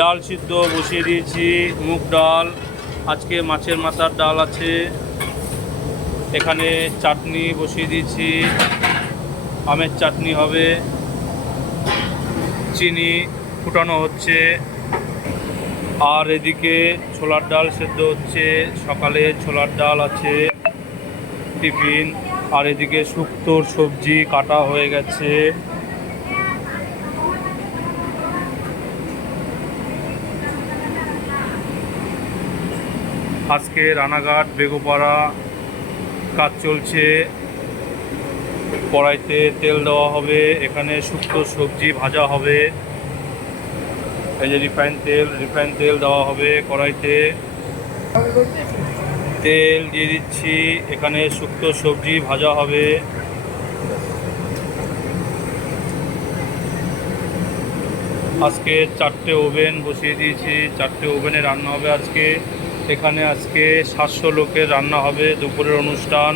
ডাল সিদ্ধ বসিয়ে দিয়েছি, মুগ ডাল, আজকে মাছের মাথার ডাল আছে। এখানে চাটনি বসিয়ে দিয়েছি, আমের চাটনি হবে। চিনি ফুটানো হচ্ছে। আর এদিকে ছোলার ডাল সেদ্ধ হচ্ছে, সকালে ছোলার ডাল আছে টিফিন। আর এদিকে শুক্তোর সবজি কাটা হয়ে গেছে। আজকে রানাঘাট বেগুপাড়া কাজ চলছে। কড়াইতে তেল দেওয়া হবে, এখানে শুক্তো সবজি ভাজা হবে। এই যে রিফাইন তেল দেওয়া হবে কড়াইতে। তেল দিয়ে দিচ্ছি, এখানে শুক্তো সবজি ভাজা হবে। আজকে 4টে ওভেন বসিয়ে দিয়েছি, 4টে ওভেনে রান্না হবে আজকে। এখানে আজকে 700 লোকের রান্না হবে, দুপুরের অনুষ্ঠান।